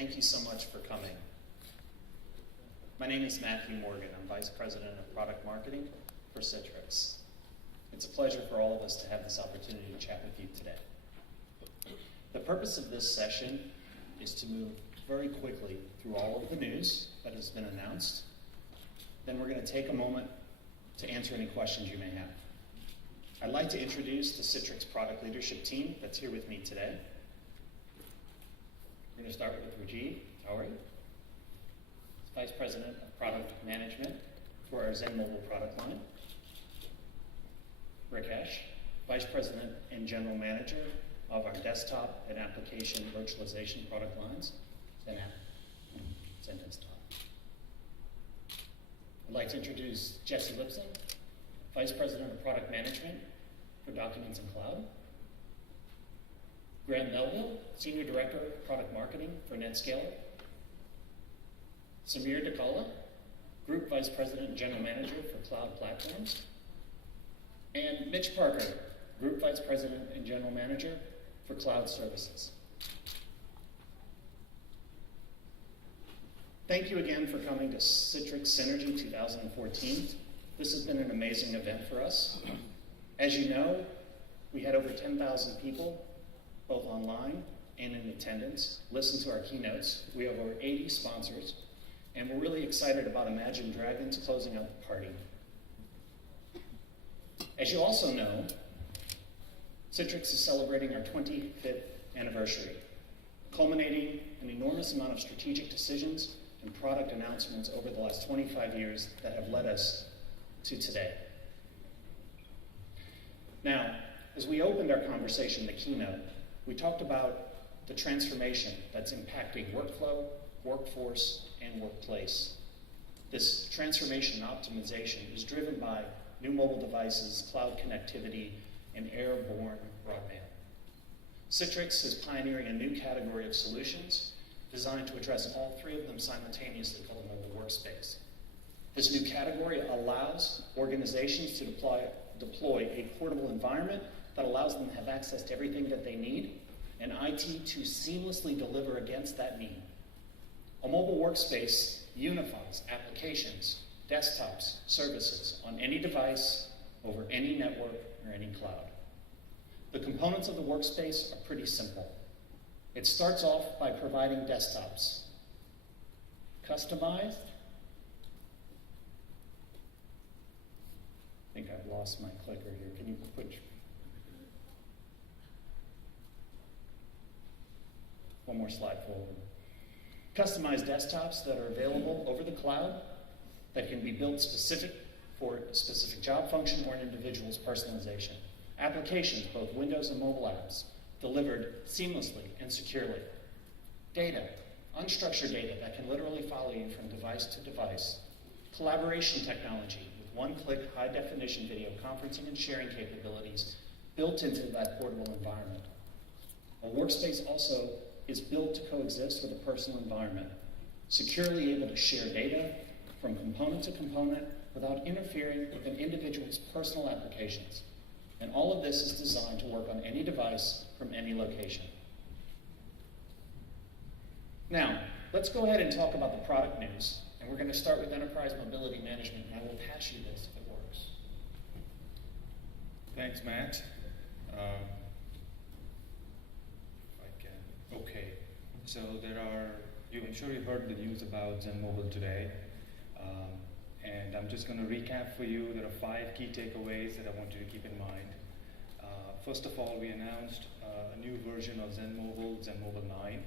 Thank you so much for coming. My name is Matthew Morgan. I'm Vice President of Product Marketing for Citrix. It's a pleasure for all of us to have this opportunity to chat with you today. The purpose of this session is to move very quickly through all of the news that has been announced. Then we're going to take a moment to answer any questions you may have. I'd like to introduce the Citrix product leadership team that's here with me today. We're going to start with Rajiv Towry, Vice President of Product Management for our Zen Mobile product line. Rakesh, Vice President and General Manager of our desktop and application virtualization product lines, Zen Desktop. I'd like to introduce Jesse Lipson, Vice President of Product Management for Documents and Cloud. Graham Melville, Senior Director of Product Marketing for NetScaler. Samir Dakala, Group Vice President and General Manager for Cloud Platforms. And Mitch Parker, Group Vice President and General Manager for Cloud Services. Thank you again for coming to Citrix Synergy 2014. This has been an amazing event for us. As you know, we had over 10,000 people, both online and in attendance, listen to our keynotes. We have over 80 sponsors, and we're really excited about Imagine Dragons closing out the party. As you also know, Citrix is celebrating our 25th anniversary, culminating an enormous amount of strategic decisions and product announcements over the last 25 years that have led us to today. Now, as we opened our conversation, the keynote, we talked about the transformation that's impacting workflow, workforce, and workplace. This transformation and optimization is driven by new mobile devices, cloud connectivity, and airborne broadband. Citrix is pioneering a new category of solutions designed to address all three of them simultaneously, called the mobile workspace. This new category allows organizations to deploy a portable environment that allows them to have access to everything that they need, and IT to seamlessly deliver against that need. A mobile workspace unifies applications, desktops, services on any device, over any network, or any cloud. The components of the workspace are pretty simple. It starts off by providing desktops. Customized. I think I've lost my clicker here. Can you put one more slide forward? Customized desktops that are available over the cloud that can be built specific for a specific job function or an individual's personalization. Applications, both Windows and mobile apps, delivered seamlessly and securely. Data, unstructured data that can literally follow you from device to device. Collaboration technology with one-click high-definition video conferencing and sharing capabilities built into that portable environment. A workspace also is built to coexist with a personal environment, securely able to share data from component to component without interfering with an individual's personal applications. And all of this is designed to work on any device from any location. Now, let's go ahead and talk about the product news. And we're going to start with Enterprise Mobility Management, and I will pass you this if it works. Thanks, Matt. Okay, so I'm sure you heard the news about Zen Mobile today. And I'm just going to recap for you. There are 5 key takeaways that I want you to keep in mind. First of all, we announced a new version of Zen Mobile 9.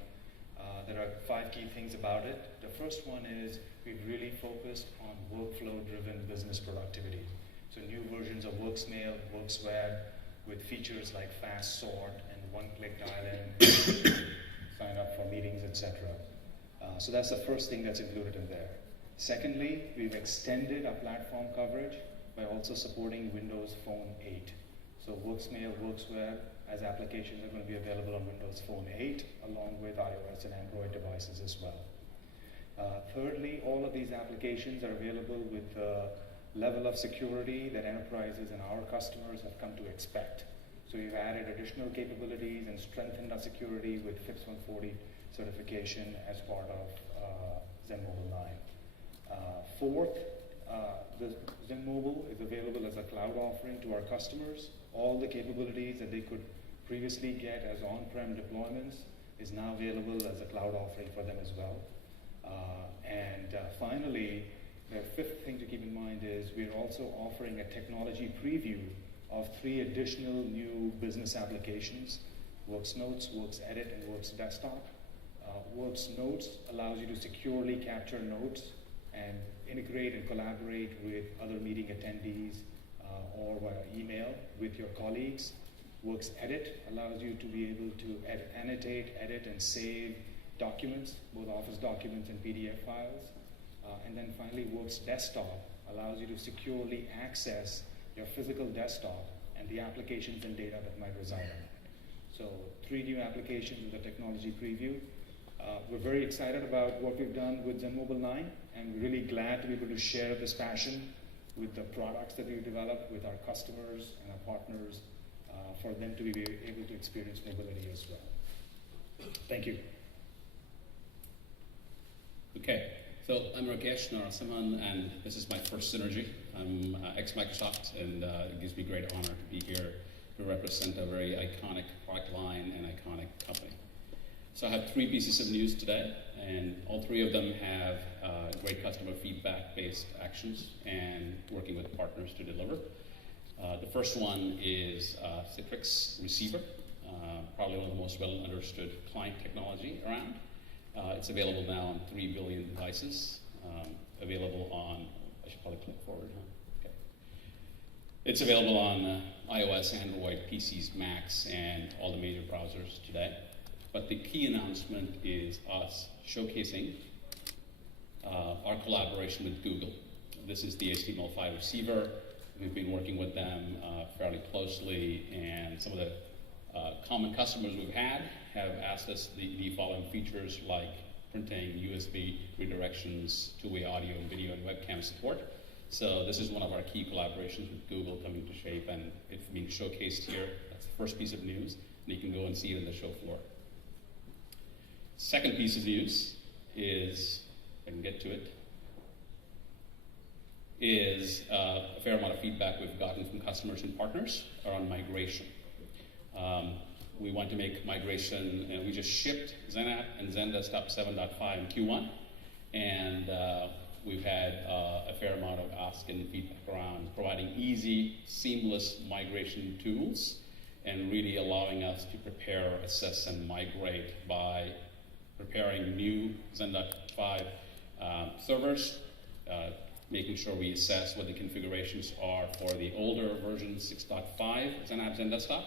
There are 5 key things about it. The first one is we've really focused on workflow-driven business productivity. So new versions of WorksMail, WorksWeb, with features like fast sort and one-click dial-in, sign up for meetings, etc. So that's the first thing that's included in there. Secondly, we've extended our platform coverage by also supporting Windows Phone 8. So WorksMail, WorksWeb as applications are going to be available on Windows Phone 8 along with iOS and Android devices as well. Thirdly, all of these applications are available with the level of security that enterprises and our customers have come to expect. So we've added additional capabilities and strengthened our security with FIPS 140 certification as part of Zen Mobile 9. Fourth, the Zen Mobile is available as a cloud offering to our customers. All the capabilities that they could previously get as on-prem deployments is now available as a cloud offering for them as well. And finally, the fifth thing to keep in mind is we're also offering a technology preview of 3 additional new business applications: Works Notes, Works Edit, and Works Desktop. Works Notes allows you to securely capture notes and integrate and collaborate with other meeting attendees or via email with your colleagues. Works Edit allows you to be able to annotate, edit, and save documents, both Office documents and PDF files. And then finally, Works Desktop allows you to securely access your physical desktop and the applications and data that might reside on it. So 3 new applications with the technology preview. We're very excited about what we've done with Zen Mobile 9, and we're really glad to be able to share this passion with the products that we've developed with our customers and our partners for them to be able to experience mobility as well. Thank you. Okay, so I'm Rakesh Narasimhan, and this is my first Synergy. I'm ex-Microsoft, and it gives me great honor to be here to represent a very iconic product line and iconic company. So I have 3 pieces of news today, and all 3 of them have great customer feedback-based actions and working with partners to deliver. The first one is Citrix Receiver, probably one of the most well-understood client technology around. It's available now on 3 billion devices, available on, I should probably click forward, huh? Okay. It's available on iOS, Android, PCs, Macs, and all the major browsers today. But the key announcement is us showcasing our collaboration with Google. This is the HTML5 receiver. We've been working with them fairly closely, and some of the common customers we've had have asked us the following features, like printing, USB redirections, two-way audio and video and webcam support. So this is one of our key collaborations with Google coming to shape, and it's being showcased here. That's the first piece of news, and you can go and see it in the show floor. Second piece of news is, if I can get to it, is a fair amount of feedback we've gotten from customers and partners around migration. We want to make migration, and we just shipped Zen App and Zen Desktop 7.5 in Q1, and we've had a fair amount of ask and feedback around providing easy, seamless migration tools and really allowing us to prepare, assess, and migrate by preparing new Zen.5 servers, making sure we assess what the configurations are for the older version 6.5 Zen App, Zen Desktop,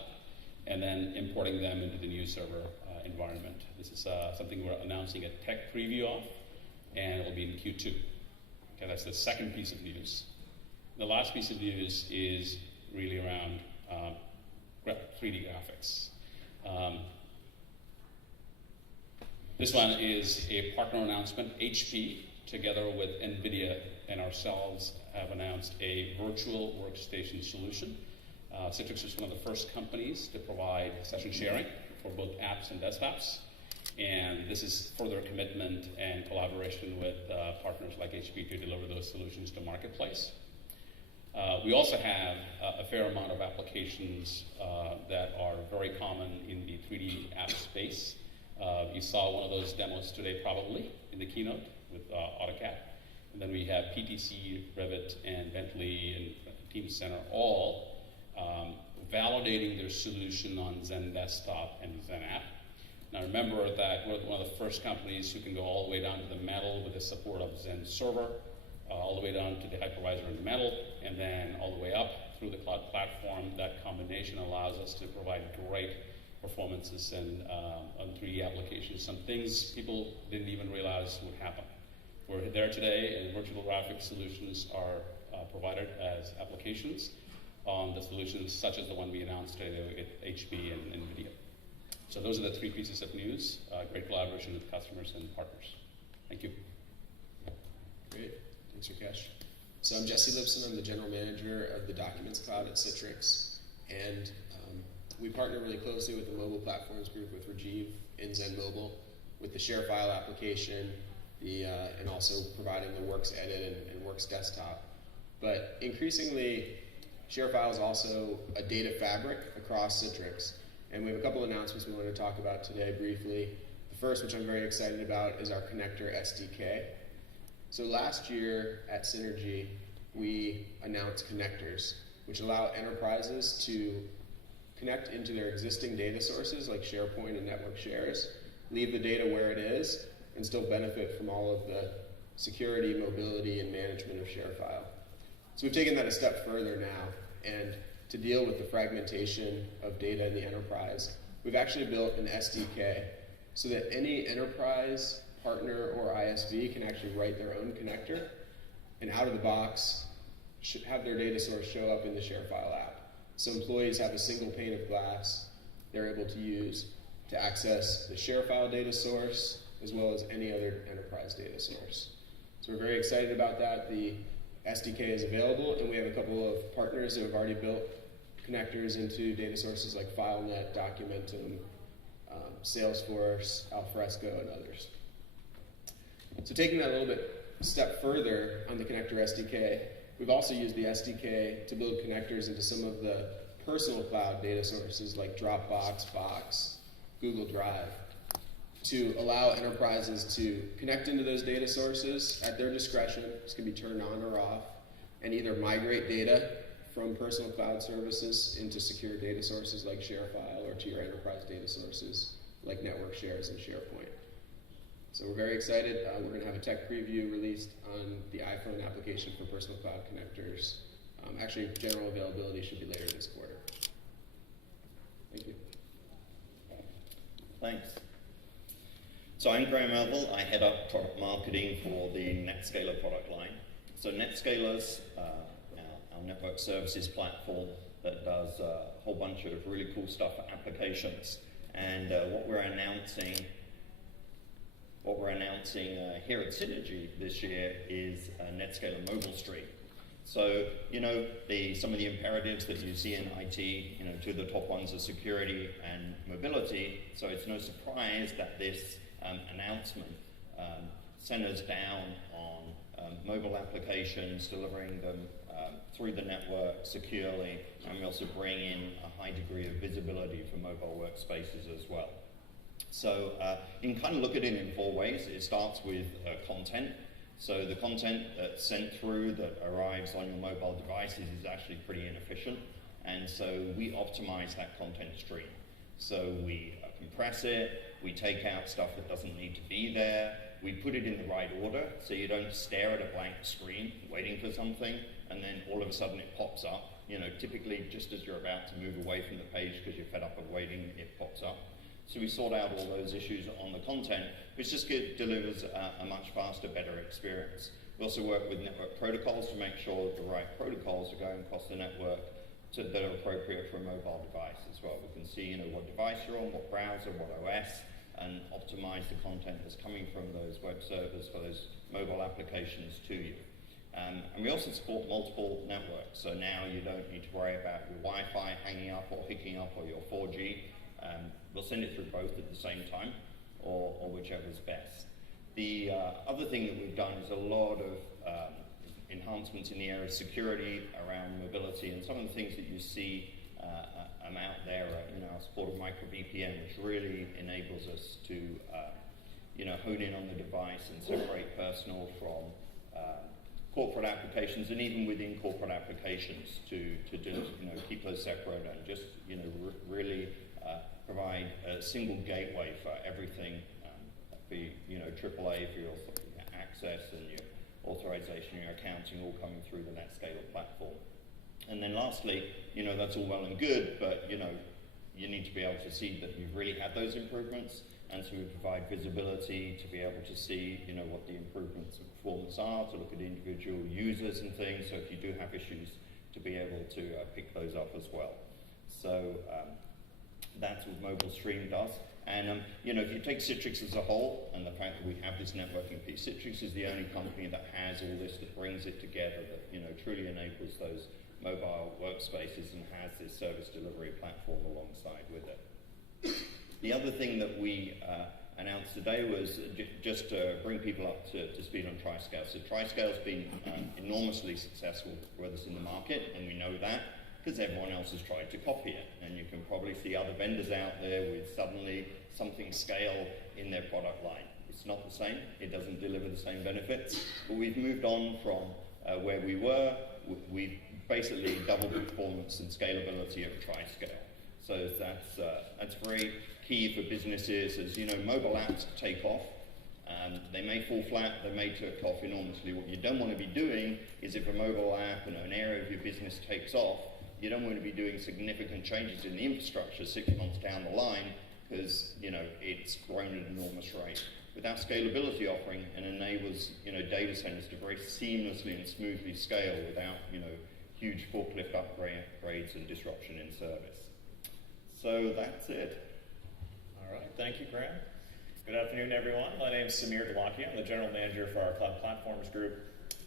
and then importing them into the new server environment. This is something we're announcing a tech preview of, and it will be in Q2. Okay, that's the second piece of news. The last piece of news is really around 3D graphics. This one is a partner announcement. HP, together with NVIDIA and ourselves, have announced a virtual workstation solution. Citrix is one of the first companies to provide session sharing for both apps and desktops. And this is further commitment and collaboration with partners like HP to deliver those solutions to marketplace. We also have a fair amount of applications that are very common in the 3D app space. You saw one of those demos today probably in the keynote with AutoCAD. And then we have PTC, Revit, and Bentley and Team Center all validating their solution on Zen Desktop and Zen App. Now remember that we're one of the first companies who can go all the way down to the metal with the support of Zen Server, all the way down to the hypervisor in the metal, and then all the way up through the cloud platform. That combination allows us to provide great performances and on 3D applications, some things people didn't even realize would happen. We're there today, and virtual graphic solutions are provided as applications on the solutions such as the one we announced today with HP and NVIDIA. So those are the 3 pieces of news. Great collaboration with customers and partners. Thank you. Great. Thanks, Rakesh. So I'm Jesse Lipson. I'm the General Manager of the Documents Cloud at Citrix. And we partner really closely with the mobile platforms group with Rajiv in Zen Mobile with the share file application, and also providing the Works Edit and Works Desktop. But increasingly, ShareFile is also a data fabric across Citrix. And we have a couple announcements we want to talk about today briefly. The first, which I'm very excited about, is our connector SDK. So last year at Synergy, we announced connectors, which allow enterprises to connect into their existing data sources like SharePoint and network shares, leave the data where it is, and still benefit from all of the security, mobility, and management of ShareFile. So we've taken that a step further now, and to deal with the fragmentation of data in the enterprise, we've actually built an SDK so that any enterprise, partner, or ISV can actually write their own connector, and out of the box, have their data source show up in the ShareFile app. So employees have a single pane of glass they're able to use to access the ShareFile data source, as well as any other enterprise data source. So we're very excited about that. The SDK is available, and we have a couple of partners who have already built connectors into data sources like FileNet, Documentum, Salesforce, Alfresco, and others. So taking that a little bit step further on the connector SDK, we've also used the SDK to build connectors into some of the personal cloud data sources like Dropbox, Box, Google Drive, to allow enterprises to connect into those data sources at their discretion. This can be turned on or off, and either migrate data from personal cloud services into secure data sources like ShareFile, or to your enterprise data sources like network shares and SharePoint. So we're very excited. We're going to have a tech preview released on the iPhone application for personal cloud connectors. Actually, general availability should be later this quarter. Thank you. Thanks. So I'm Graham Melville. I head up product marketing for the NetScaler product line. So NetScaler's our network services platform that does a whole bunch of really cool stuff for applications. And what we're announcing here at Synergy this year is NetScaler Mobile Stream. So, some of the imperatives that you see in IT, two of the top ones are security and mobility. So it's no surprise that this announcement centers down on mobile applications, delivering them through the network securely, and we also bring in a high degree of visibility for mobile workspaces as well. So you can kind of look at it in four ways. It starts with content. So the content that's sent through that arrives on your mobile devices is actually pretty inefficient, and so we optimize that content stream. So we compress it, we take out stuff that doesn't need to be there, we put it in the right order so you don't stare at a blank screen waiting for something and then all of a sudden it pops up. Typically just as you're about to move away from the page because you're fed up of waiting, it pops up. So we sort out all those issues on the content, which just delivers a much faster, better experience. We also work with network protocols to make sure that the right protocols are going across the network that are appropriate for a mobile device as well. We can see what device you're on, what browser, what OS, and optimize the content that's coming from those web servers for those mobile applications to you. And we also support multiple networks, so now you don't need to worry about your Wi-Fi hanging up or picking up, or your 4G. We'll send it through both at the same time, or whichever's best. The other thing that we've done is a lot of enhancements in the area of security around mobility, and some of the things that you see out there are our support of micro VPN, which really enables us to hone in on the device and separate personal from corporate applications, and even within corporate applications to keep those separate and just really provide a single gateway for everything, for AAA for your access and your authorization, your accounting, all coming through the NetScaler platform. And then lastly, that's all well and good, but you need to be able to see that you've really had those improvements, and so we provide visibility to be able to see what the improvements of performance are, to look at individual users and things, so if you do have issues, to be able to pick those up as well. So that's what Mobile Stream does. And if you take Citrix as a whole, and the fact that we have this networking piece, Citrix is the only company that has all this, that brings it together, that truly enables those mobile workspaces and has this service delivery platform alongside with it. The other thing that we announced today was just to bring people up to speed on TriScale. So TriScale's been enormously successful with us in the market, and we know that because everyone else has tried to copy it. And you can probably see other vendors out there with suddenly something scale in their product line. It's not the same. It doesn't deliver the same benefits. But we've moved on from where we were. We've basically doubled the performance and scalability of TriScale. So that's very key for businesses. As you know, mobile apps take off. They may fall flat, they may take off enormously. What you don't want to be doing is if a mobile app and an area of your business takes off, you don't want to be doing significant changes in the infrastructure 6 months down the line because it's grown at an enormous rate. With our scalability offering, it enables data centers to very seamlessly and smoothly scale without huge forklift upgrades and disruption in service. So that's it. All right, thank you, Graham. Good afternoon, everyone. My name is Samir Dalaki. I'm the General Manager for our Cloud Platforms Group.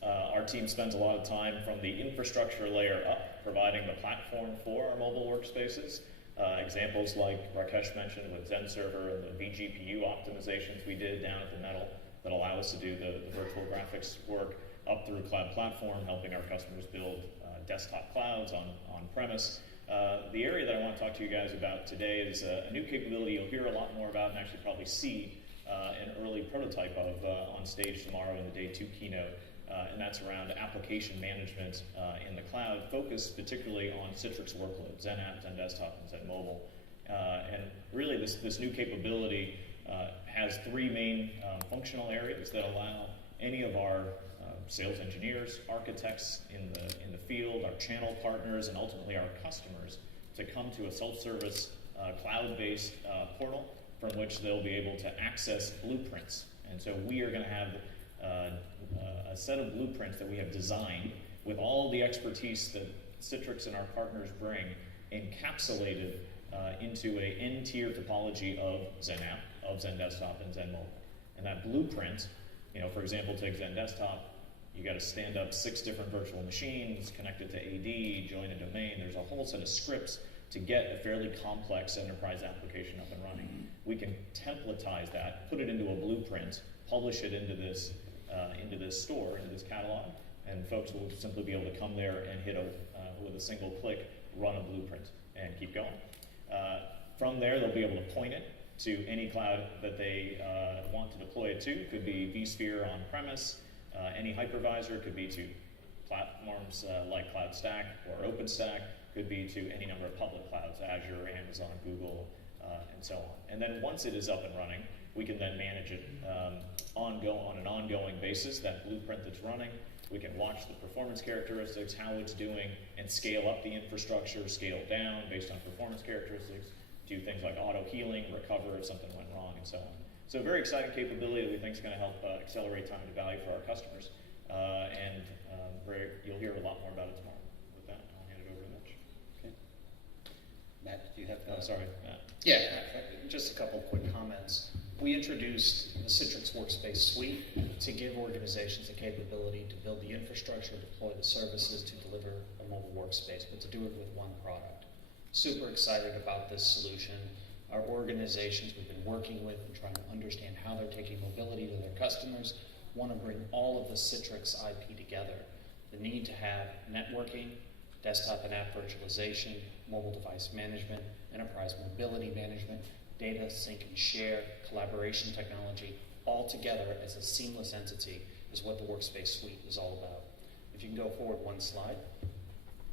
Our team spends a lot of time from the infrastructure layer up, providing the platform for our mobile workspaces. Examples like Rakesh mentioned with Zen Server and the vGPU optimizations we did down at the metal that allow us to do the virtual graphics work up through Cloud Platform, helping our customers build desktop clouds on-premise. The area that I want to talk to you guys about today is a new capability you'll hear a lot more about and actually probably see an early prototype of on stage tomorrow in the Day 2 keynote, and that's around application management in the cloud, focused particularly on Citrix workloads, Zen App, Zen Desktop, and Zen Mobile. And really this new capability has three main functional areas that allow any of our sales engineers, architects in the field, our channel partners, and ultimately our customers to come to a self-service cloud-based portal from which they'll be able to access blueprints. And so we are going to have a set of blueprints that we have designed with all the expertise that Citrix and our partners bring encapsulated into a N-tier topology of Zen App, of Zen Desktop, and Zen Mobile. And that blueprint, for example, take Zen Desktop, you got to stand up 6 different virtual machines, connect it to AD, join a domain. There's a whole set of scripts to get a fairly complex enterprise application up and running. We can templatize that, put it into a blueprint, publish it into this store, into this catalog, and folks will simply be able to come there and hit with a single click, run a blueprint, and keep going. From there, they'll be able to point it to any cloud that they want to deploy it to. It could be vSphere on-premise, any hypervisor, could be to platforms like CloudStack or OpenStack, could be to any number of public clouds, Azure, Amazon, Google, and so on. And then once it is up and running, we can then manage it on an ongoing basis, that blueprint that's running. We can watch the performance characteristics, how it's doing, and scale up the infrastructure, scale down based on performance characteristics, do things like auto-healing, recover if something went wrong, and so on. So a very exciting capability that we think is going to help accelerate time to value for our customers. You'll hear a lot more about it tomorrow. With that, I'll hand it over to Mitch. Okay. Matt, do you have... sorry, Matt. Yeah, just a couple quick comments. We introduced the Citrix Workspace Suite to give organizations the capability to build the infrastructure, deploy the services to deliver a mobile workspace, but to do it with one product. Super excited about this solution. Our organizations we've been working with and trying to understand how they're taking mobility to their customers want to bring all of the Citrix IP together. The need to have networking, desktop and app virtualization, mobile device management, enterprise mobility management, data sync and share, collaboration technology, all together as a seamless entity is what the Workspace Suite is all about. If you can go forward one slide.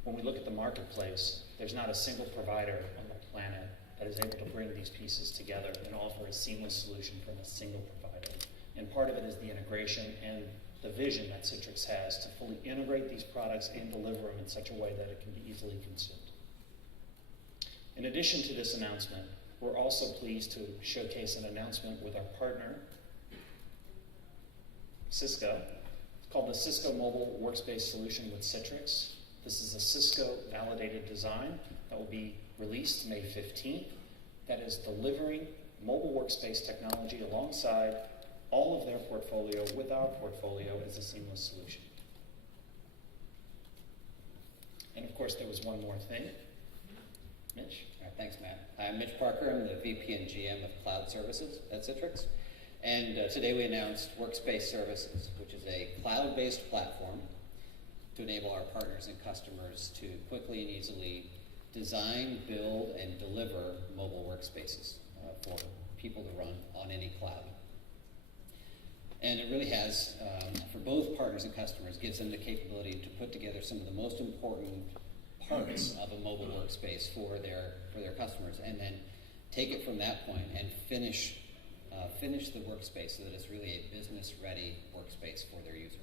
When we look at the marketplace, there's not a single provider on the planet that is able to bring these pieces together and offer a seamless solution from a single provider. And part of it is the integration and the vision that Citrix has to fully integrate these products and deliver them in such a way that it can be easily consumed. In addition to this announcement, we're also pleased to showcase an announcement with our partner, Cisco. It's called the Cisco Mobile Workspace Solution with Citrix. This is a Cisco validated design that will be released May 15th that is delivering mobile workspace technology alongside all of their portfolio with our portfolio as a seamless solution. And of course, there was one more thing. Mitch? right, thanks, Matt. I'm Mitch Parker. I'm the VP and GM of Cloud Services at Citrix. And today we announced Workspace Services, which is a cloud-based platform to enable our partners and customers to quickly and easily design, build, and deliver mobile workspaces for people to run on any cloud. And it really has, for both partners and customers, gives them the capability to put together some of the most important parts of a mobile workspace for their customers, and then take it from that point and finish the workspace so that it's really a business-ready workspace for their users.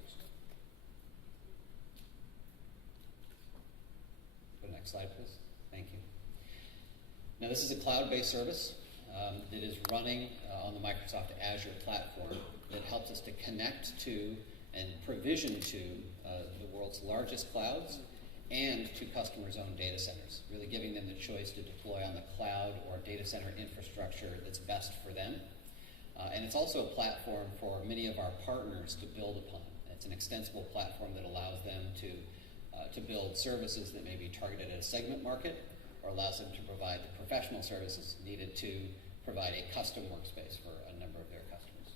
Go to the next slide, please. Thank you. Now, this is a cloud-based service that is running on the Microsoft Azure platform that helps us to connect to and provision to the world's largest clouds and to customers' own data centers, really giving them the choice to deploy on the cloud or data center infrastructure that's best for them. And it's also a platform for many of our partners to build upon. It's an extensible platform that allows them to build services that may be targeted at a segment market, or allows them to provide the professional services needed to provide a custom workspace for a number of their customers.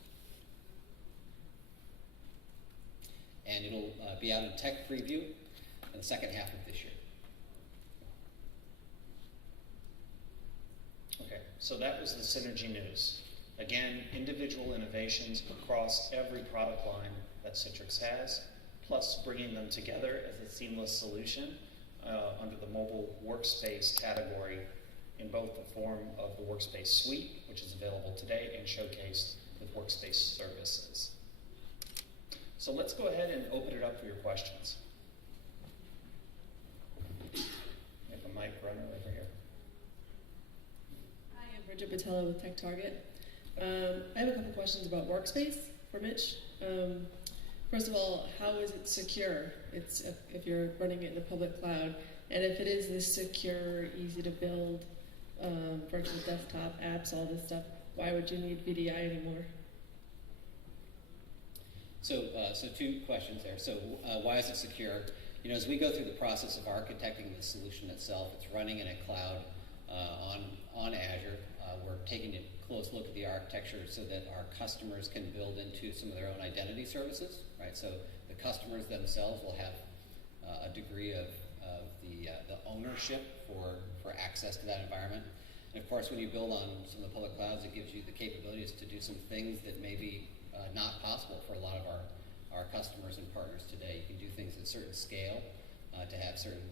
And it'll be out in tech preview in the second half of this year. Okay, so that was the Synergy news. Again, individual innovations across every product line that Citrix has, plus bringing them together as a seamless solution under the mobile workspace category in both the form of the Workspace Suite, which is available today and showcased with Workspace Services. So let's go ahead and open it up for your questions. We have a mic runner over here. Hi, I'm Bridget Batella with Tech Target. I have a couple questions about Workspace for Mitch. First of all, how is it secure? It's if you're running it in a public cloud, and if it is this secure, easy to build virtual desktop apps, all this stuff, why would you need VDI anymore? So two questions there. So why is it secure? You know, as we go through the process of architecting the solution itself, it's running in a cloud on Azure. We're taking a close look at the architecture so that our customers can build into some of their own identity services, right? So the customers themselves will have a degree of the ownership for access to that environment. And of course, when you build on some of the public clouds, it gives you the capabilities to do some things that may be not possible for a lot of our customers and partners today. You can do things at certain scale, to have certain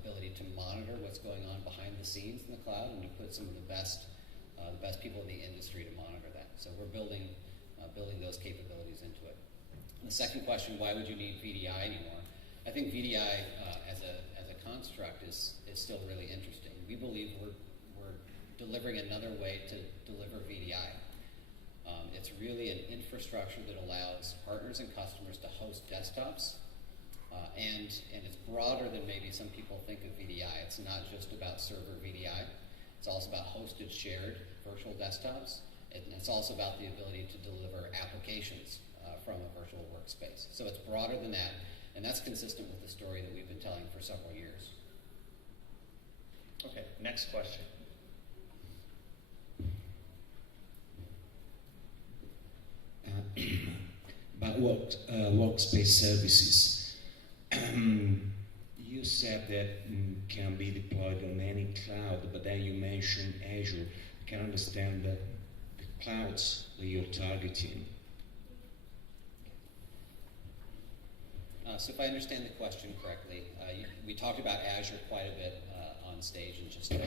ability to monitor what's going on behind the scenes in the cloud, and to put some of the best people in the industry to monitor that. So we're building those capabilities into it. And the second question, why would you need VDI anymore? I think VDI as a construct is still really interesting. We believe we're delivering another way to deliver VDI. It's really an infrastructure that allows partners and customers to host desktops, and it's broader than maybe some people think of VDI. It's not just about server VDI. It's also about hosted, shared virtual desktops, and it's also about the ability to deliver applications from a virtual workspace. So it's broader than that, and that's consistent with the story that we've been telling for several years. Okay, next question. About workspace services. You said that can be deployed on any cloud, but then you mentioned Azure. I can understand the clouds that you're targeting. So if I understand the question correctly, we talked about Azure quite a bit on stage and just now,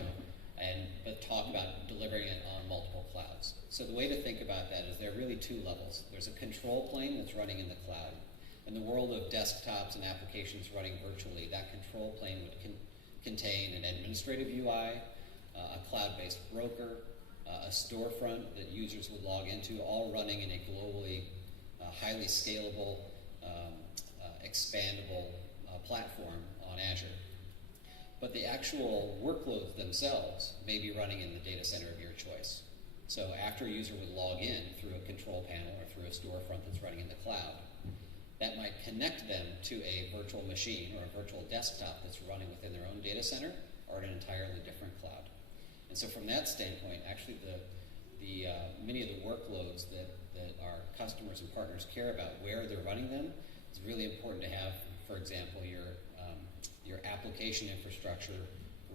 but talk about delivering it on multiple clouds. So the way to think about that is there are really two levels. There's a control plane that's running in the cloud. In the world of desktops and applications running virtually, that control plane would contain an administrative UI, a cloud-based broker, a storefront that users would log into, all running in a globally highly scalable, expandable platform on Azure. But the actual workloads themselves may be running in the data center of your choice. So after a user would log in through a control panel or through a storefront that's running in the cloud, that might connect them to a virtual machine or a virtual desktop that's running within their own data center or in an entirely different cloud. And so from that standpoint, actually many of the workloads that our customers and partners care about, where they're running them, it's really important to have, for example, your application infrastructure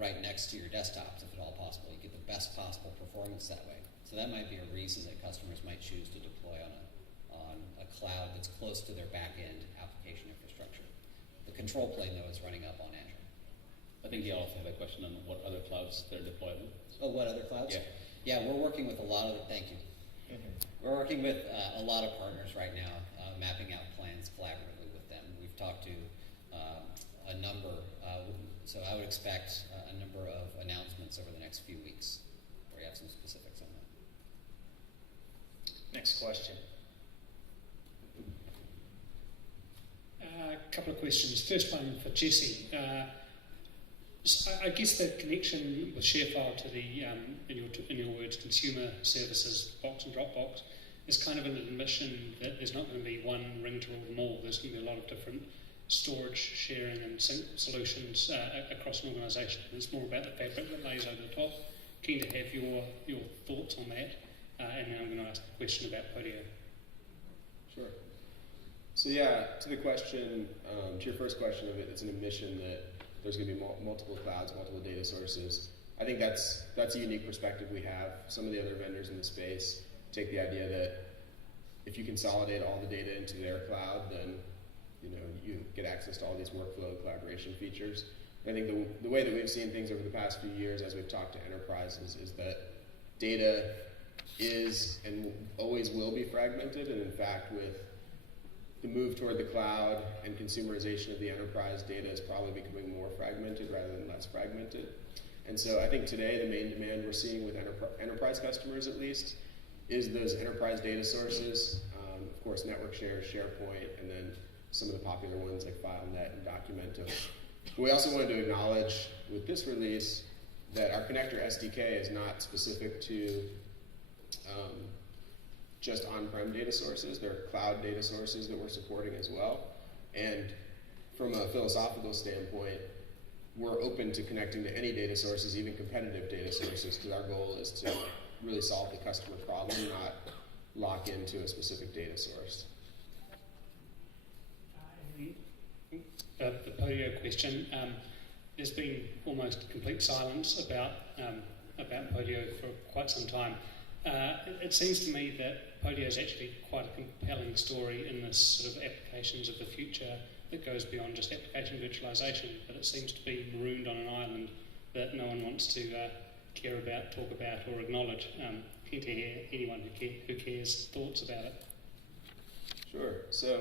right next to your desktops, if at all possible. You get the best possible performance that way. So that might be a reason that customers might choose to deploy on a cloud that's close to their back-end application infrastructure. The control plane, though, is running up on Azure. I think he also had a question on what other clouds they're deployed on. Oh, what other clouds? Yeah. Yeah, we're working with a lot of, thank you. We're working with a lot of partners right now, mapping out plans collaboratively with them. We've talked to a number, so I would expect a number of announcements over the next few weeks where you have some specifics on that. Next question. A couple of questions. First one for Jesse. I guess the connection with ShareFile to the, in your words, consumer services box and Dropbox is kind of an admission that there's not going to be one ring to rule them all. There's going to be a lot of different storage, sharing, and sync solutions across an organisation. It's more about the fabric that lays over the top. Keen to have your thoughts on that, and then I'm going to ask a question about Podio. Sure. So yeah, to the question, to your first question of it, it's an admission that there's going to be multiple clouds, multiple data sources. I think that's a unique perspective we have. Some of the other vendors in the space take the idea that if you consolidate all the data into their cloud, then you get access to all these workflow and collaboration features. And I think the way that we've seen things over the past few years as we've talked to enterprises is that data is and always will be fragmented, and in fact with the move toward the cloud and consumerization of the enterprise, data is probably becoming more fragmented rather than less fragmented. And so I think today the main demand we're seeing with enterprise customers at least is those enterprise data sources, of course network shares, SharePoint, and then some of the popular ones like FileNet and Documentum. We also wanted to acknowledge with this release that our connector SDK is not specific to just on-prem data sources. There are cloud data sources that we're supporting as well. And from a philosophical standpoint, we're open to connecting to any data sources, even competitive data sources, because our goal is to really solve the customer problem, not lock into a specific data source. The Podio question. There's been almost complete silence about Podio for quite some time. It seems to me that Podio is actually quite a compelling story in this sort of applications of the future that goes beyond just application virtualization, but it seems to be marooned on an island that no one wants to care about, talk about, or acknowledge. Keen to hear anyone who cares thoughts about it. Sure. So,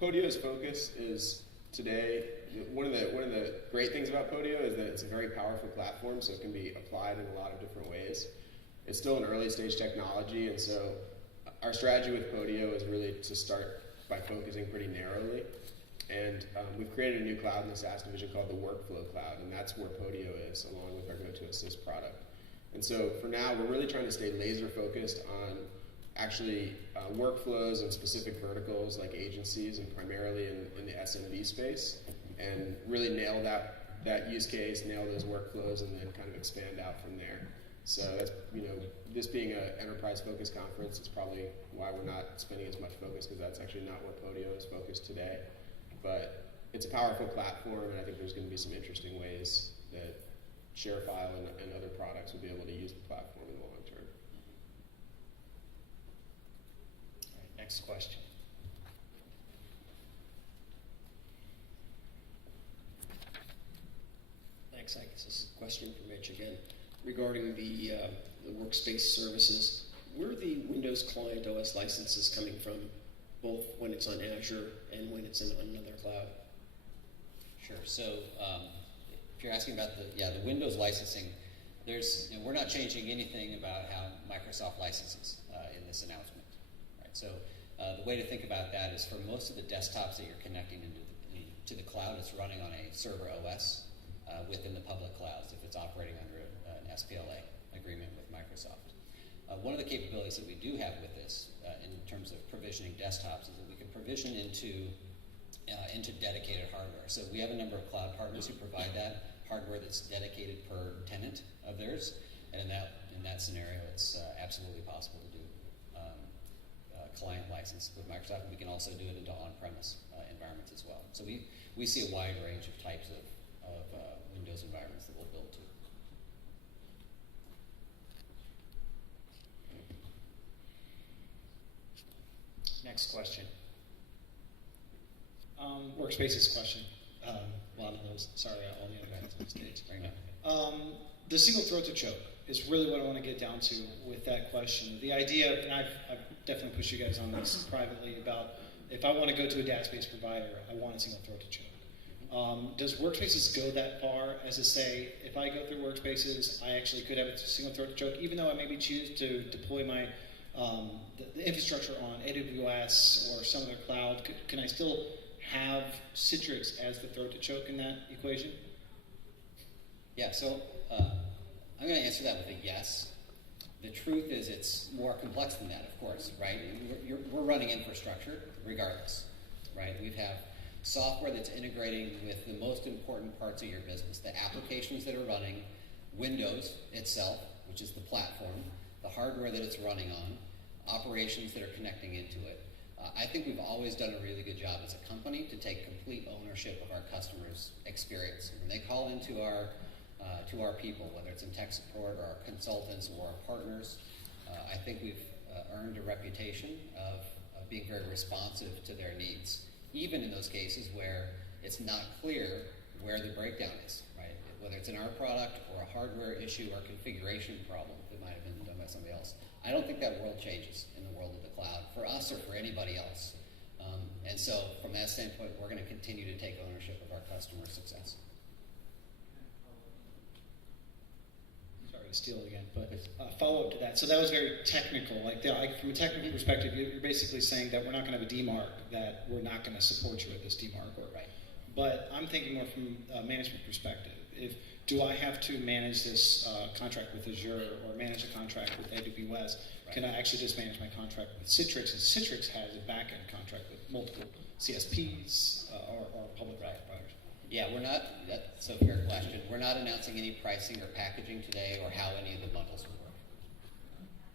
Podio's focus is today. One of the great things about Podio is that it's a very powerful platform, so it can be applied in a lot of different ways. It's still an early stage technology, and so our strategy with Podio is really to start by focusing pretty narrowly. And we've created a new cloud in the SaaS division called the Workflow Cloud, and that's where Podio is, along with our GoToAssist product. And so for now, we're really trying to stay laser focused on actually workflows and specific verticals like agencies and primarily in the SMB space, and really nail that use case, nail those workflows, and then kind of expand out from there. So that's, this being an enterprise-focused conference, it's probably why we're not spending as much focus, because that's actually not where Podio is focused today. But it's a powerful platform, and I think there's going to be some interesting ways that ShareFile and other products will be able to use the platform in the long term. All right, next question. Thanks. I guess this is a question for Mitch again. Regarding the workspace services, where are the Windows Client OS licenses coming from, both when it's on Azure and when it's in another cloud? Sure. So if you're asking about the Windows licensing, we're not changing anything about how Microsoft licenses in this announcement. Right. So the way to think about that is for most of the desktops that you're connecting to the cloud, it's running on a server OS within the public clouds if it's operating under an SPLA agreement with Microsoft. One of the capabilities that we do have with this in terms of provisioning desktops is that we can provision into dedicated hardware. So we have a number of cloud partners who provide that. hardware that's dedicated per tenant of theirs, and in that scenario, it's absolutely possible to do client license with Microsoft. We can also do it into on-premise environments as well. So we see a wide range of types of Windows environments that we'll build to. Next question. Workspaces question. A lot of those. Sorry, all the other guys on stage. Right now. The single throat to choke is really what I want to get down to with that question. The idea, and I've definitely pushed you guys on this privately about if I want to go to a DAS-based provider, I want a single throat to choke. Does Workspaces go that far as to say, if I go through Workspaces, I actually could have a single throat to choke, even though I maybe choose to deploy my the infrastructure on AWS or some other cloud, can I still have Citrix as the throat to choke in that equation? Yeah, so I'm going to answer that with a yes. The truth is it's more complex than that, of course, right? We're running infrastructure regardless, right? We have software that's integrating with the most important parts of your business, the applications that are running, Windows itself, which is the platform, the hardware that it's running on, operations that are connecting into it. I think we've always done a really good job as a company to take complete ownership of our customers' experience. When they call into our people, whether it's in tech support or our consultants or our partners, I think we've earned a reputation of being very responsive to their needs, even in those cases where it's not clear where the breakdown is, right? Whether it's in our product or a hardware issue or configuration problem that might have been done by somebody else. I don't think that world changes in the world of the cloud for us or for anybody else. And so from that standpoint, we're going to continue to take ownership of our customer success. Sorry to steal again, but follow up to that. So that was very technical. From a technical perspective, you're basically saying that we're not going to have a DMARC, that we're not going to support you at this DMARC. Right. But I'm thinking more from a management perspective. Do I have to manage this contract with Azure or manage a contract with AWS? Right. Can I actually just manage my contract with Citrix? And Citrix has a back-end contract with multiple CSPs or public cloud providers. Yeah, we're not, that's a fair question. We're not announcing any pricing or packaging today or how any of the bundles will work.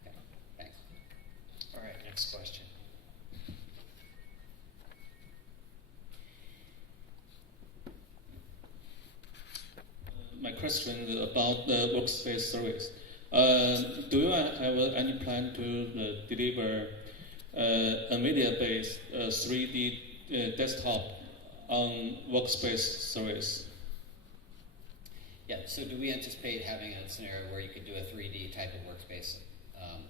Okay, thanks. All right, next question. My question is about the workspace service. Do you have any plan to deliver NVIDIA-based 3D desktop on workspace service? Yeah, so do we anticipate having a scenario where you could do a 3D type of workspace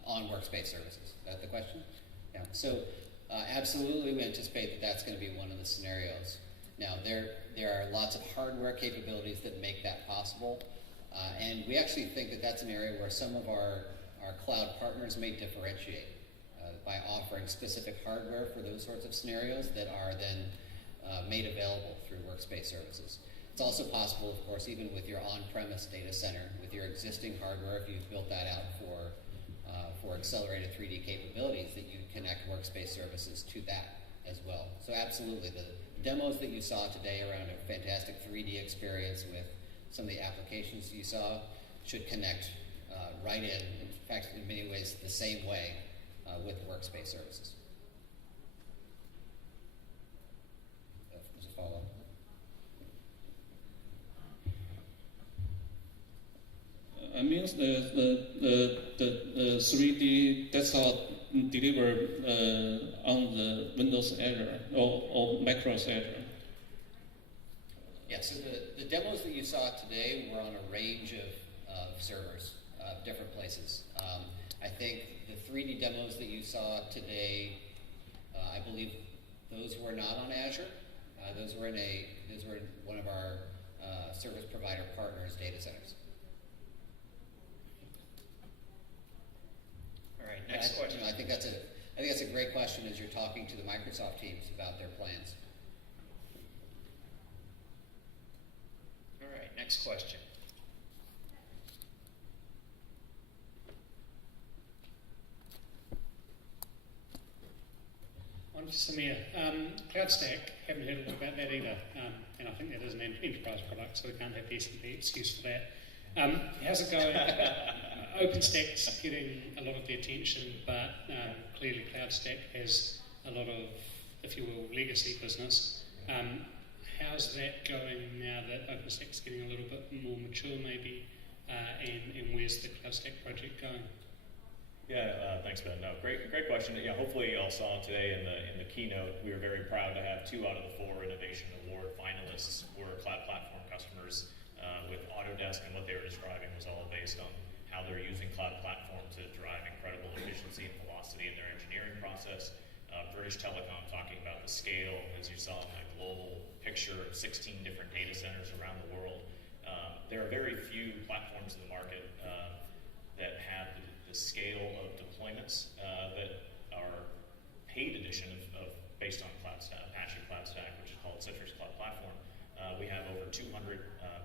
on workspace services? Is that the question? Yeah, so absolutely we anticipate that that's going to be one of the scenarios. Now, there are lots of hardware capabilities that make that possible, and we actually think that that's an area where some of our cloud partners may differentiate by offering specific hardware for those sorts of scenarios that are then made available through workspace services. It's also possible, of course, even with your on-premise data center, with your existing hardware, if you've built that out for accelerated 3D capabilities, that you connect workspace services to that as well. So absolutely, the demos that you saw today around a fantastic 3D experience with some of the applications you saw should connect right in fact, in many ways, the same way with workspace services. There's a follow-up. I mean, the 3D desktop delivered on the Windows Azure or Microsoft Azure. Yeah, so the demos that you saw today were on a range of servers, different places. I think the 3D demos that you saw today, I believe those were not on Azure. Those were in one of our service provider partners' data centers. All right, next question. I think that's a great question as you're talking to the Microsoft teams about their plans. All right, next question. One for Samir. CloudStack, haven't heard a lot about that either, and I think that is an enterprise product, so we can't have the S&P excuse for that. How's it going? OpenStack's getting a lot of the attention, but clearly CloudStack has a lot of, if you will, legacy business. How's that going now that OpenStack's getting a little bit more mature maybe, and where's the CloudStack project going? Yeah, thanks, Ben. No, great question. Yeah, hopefully you all saw today in the keynote, we were very proud to have 2 out of the 4 Innovation Award finalists were cloud platform customers with Autodesk, and what they were describing was all based on how they're using cloud platform to drive incredible efficiency and velocity in their engineering process. British Telecom talking about the scale, as you saw in that global picture of 16 different data centers around the world. There are very few platforms in the market that have the scale of deployments that are paid edition of based on Apache CloudStack, which is called Citrix Cloud Platform. We have over 200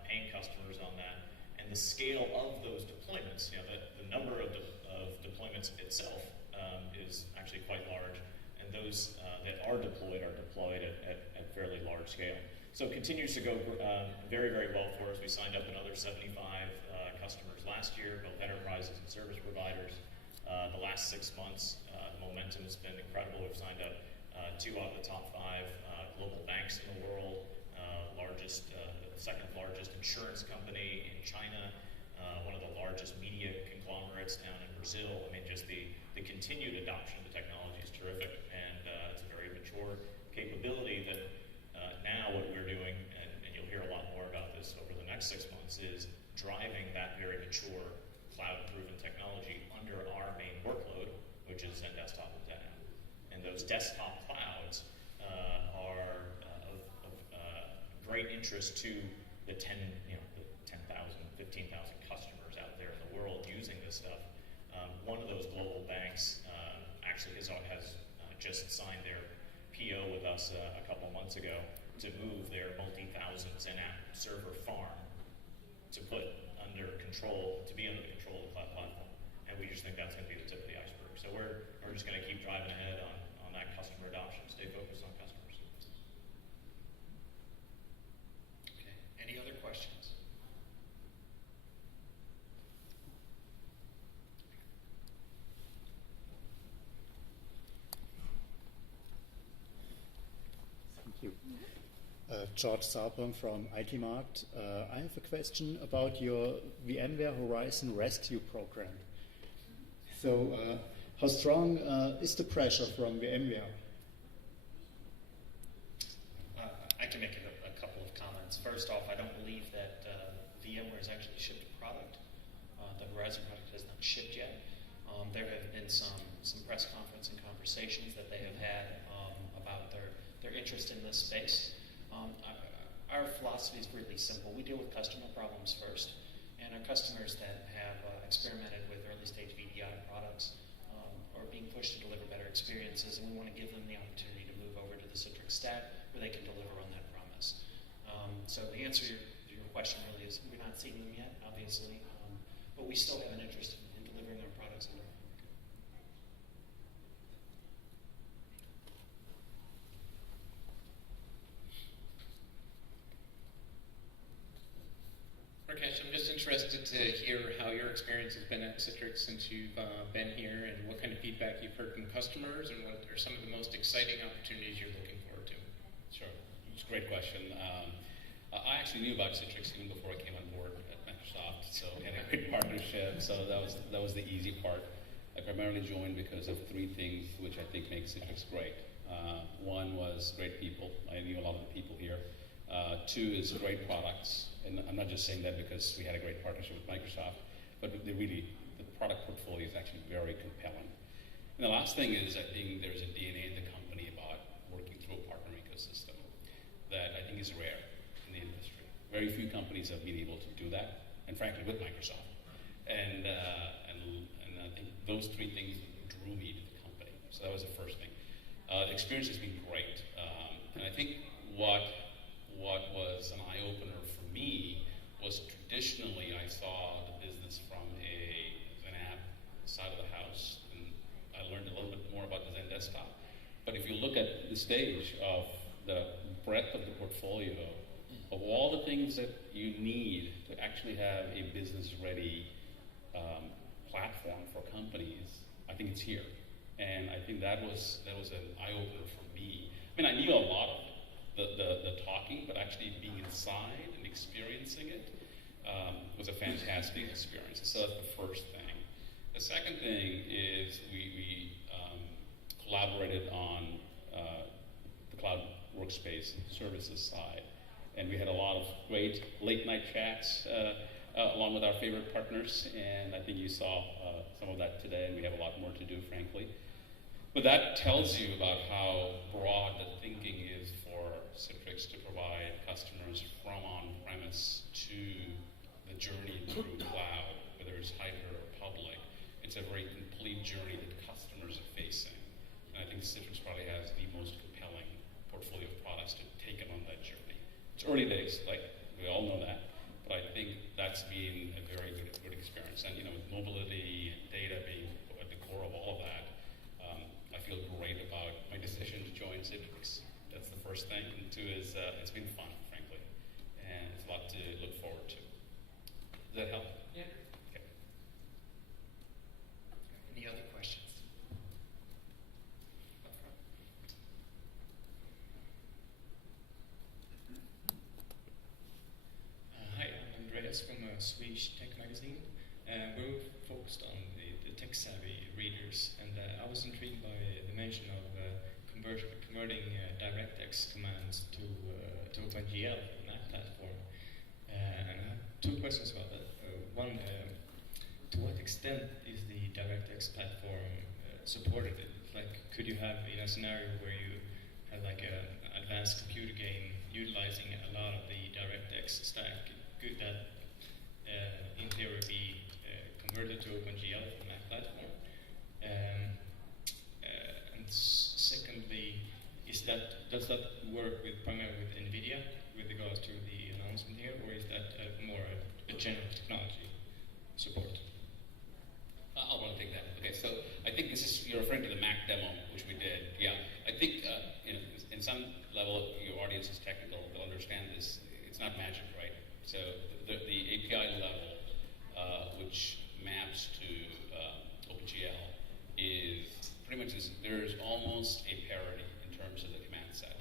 paying customers on that, and the scale of those deployments, the number of deployments itself is actually quite large, and those that are deployed at fairly large scale. So it continues to go very, very well for us. We signed up another 75 customers last year, both enterprises and service providers. The last 6 months, the momentum has been incredible. We've signed up 2 out of the top 5 global banks in the world, the second largest insurance company in China, one of the largest media conglomerates down in Brazil. I mean, just the continued adoption of the technology is terrific, and it's a very mature capability that now what we're doing, and you'll hear a lot more about this over the next 6 months, is driving that very mature cloud-proven technology under our main workload, which is Zen Desktop and Zen App. And those desktop clouds are of great interest to the 10,000, 15,000 customers out there in the world using this stuff. One of those global banks actually has just signed their PO with us a couple months ago to move their multi-thousand Zen App server farm to be under the control of the cloud platform. And we just think that's going to be the tip of the iceberg. So we're just going to keep driving ahead on that customer adoption, stay focused on customers. Okay. Any other questions? Thank you. George Sarpong from IT Markt. I have a question about your VMware Horizon Rescue program. So, how strong is the pressure from VMware? I can make a couple of comments. First off, I don't believe that VMware has actually shipped a product. The Horizon product has not shipped yet. There have been some press conference and conversations that they have had about their interest in this space. Our philosophy is really simple. We deal with customer problems first, and our customers that have experimented with early-stage VDI products are being pushed to deliver better experiences, and we want to give them the opportunity to move over to the Citrix stack where they can deliver on that promise. So the answer to your question really is we're not seeing them yet, obviously, but we still have an interest in delivering our products in the market. Rakesh, I'm just interested to hear how your experience has been at Citrix since you've been here, and what kind of feedback you've heard from customers, and what are some of the most exciting opportunities you're looking forward to. Sure, it's a great question. I actually knew about Citrix even before I came on board at Microsoft, so we had a great partnership. So that was the easy part. I primarily joined because of 3 things which I think make Citrix great. One was great people. I knew a lot of the people here. 2 is great products. And I'm not just saying that because we had a great partnership with Microsoft, but the product portfolio is actually very compelling. And the last thing is I think there's a DNA in the company about working through a partner ecosystem that I think is rare in the industry. Very few companies have been able to do that, and frankly, with Microsoft. And I think those 3 things drew me to the company. So that was the first thing. The experience has been great. And I think what was an eye-opener for me was traditionally I saw the business from an app side of the house, and I learned a little bit more about the Zen Desktop. But if you look at the stage of the breadth of the portfolio, of all the things that you need to actually have a business-ready platform for companies, I think it's here. And I think that was an eye-opener for me. I mean, I knew a lot of the talking, but actually being inside and experiencing it was a fantastic experience. So that's the first thing. The second thing is we collaborated on the cloud workspace services side. And we had a lot of great late-night chats along with our favorite partners. And I think you saw some of that today, and we have a lot more to do, frankly. But that tells you about how broad the thinking is for Citrix to provide customers from on-premise to the journey through cloud, whether it's hybrid or public. It's a very complete journey that customers are facing. And I think Citrix probably has the most compelling portfolio of products to take them on that journey. It's early days, like we all know that, but I think that's been a very good experience. And with mobility and data being at the core of all of that, I feel great about my decision to join Citrix. That's the first thing. And two is it's been fun, frankly, and it's a lot to look forward to. Does that help? Yeah. Okay. Any other questions? Hi, I'm Andreas from a Swedish tech magazine. We're focused on the tech-savvy readers, and I was intrigued by the mention of converting DirectX commands to OpenGL on that platform. And I have two questions about that. One, to what extent is the DirectX platform supported? Like, could you have a scenario where you have like an advanced computer game utilizing a lot of the DirectX stack? Could that, in theory, be converted to OpenGL from that platform? And secondly, does that work primarily with NVIDIA with regards to the announcement here, or is that more a general technology support? I want to take that. Okay, so I think you're referring to the Mac demo, which we did. Yeah, I think in some level, your audience is technical, they'll understand this. It's not magic, right? So the API level, which maps to OpenGL, is pretty much there's almost a parity in terms of the command set.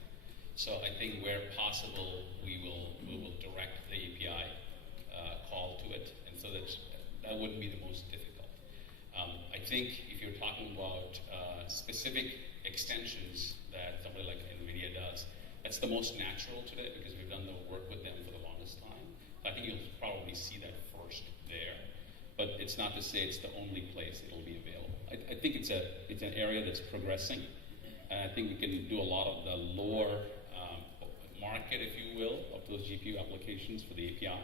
So I think where possible, we will direct the API call to it, and so that wouldn't be the most difficult. I think if you're talking about specific extensions that somebody like NVIDIA does, that's the most natural today because we've done the work with them for the longest time. I think you'll probably see that first there, but it's not to say it's the only place it'll be available. I think it's an area that's progressing, and I think we can do a lot of the lower market, if you will, of those GPU applications for the API.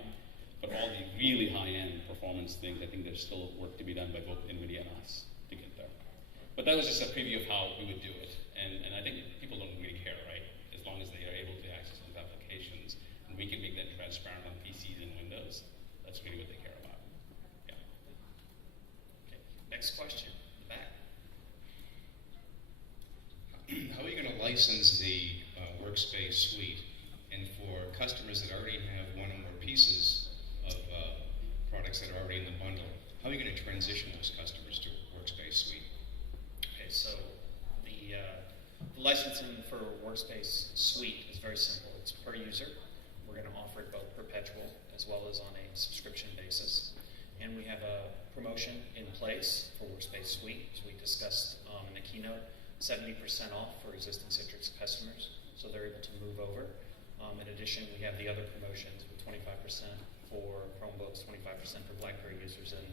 But all the really high-end performance things, I think there's still work to be done by both NVIDIA and us to get there. But that was just a preview of how we would do it. And I think people don't really care, right? As long as they are able to access those applications, and we can make that transparent on PCs and Windows, that's really what they care about. Yeah. Okay. Next question, back. How are you going to license the workspace suite? And for customers that already have one or more pieces of products that are already in the bundle, how are you going to transition those customers to Workspace Suite? Okay, so the licensing for Workspace Suite is very simple. It's per user. We're going to offer it both perpetual as well as on a subscription basis. And we have a promotion in place for Workspace Suite, as we discussed in the keynote, 70% off for existing Citrix customers, so they're able to move over. In addition, we have the other promotions with 25% for Chromebooks, 25% for BlackBerry users, and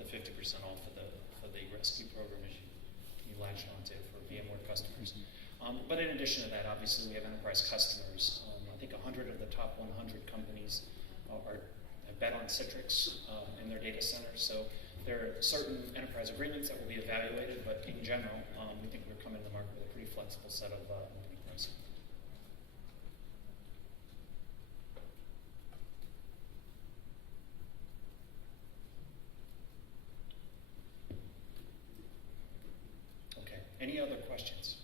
the 50% off for the rescue program as you latched onto for VMware customers. But in addition to that, obviously we have enterprise customers. I think 100 of the top 100 companies have bet on Citrix in their data centers. So there are certain enterprise agreements that will be evaluated, but in general, we think we're coming to the market with a pretty flexible set of opening pricing. Okay, any other questions?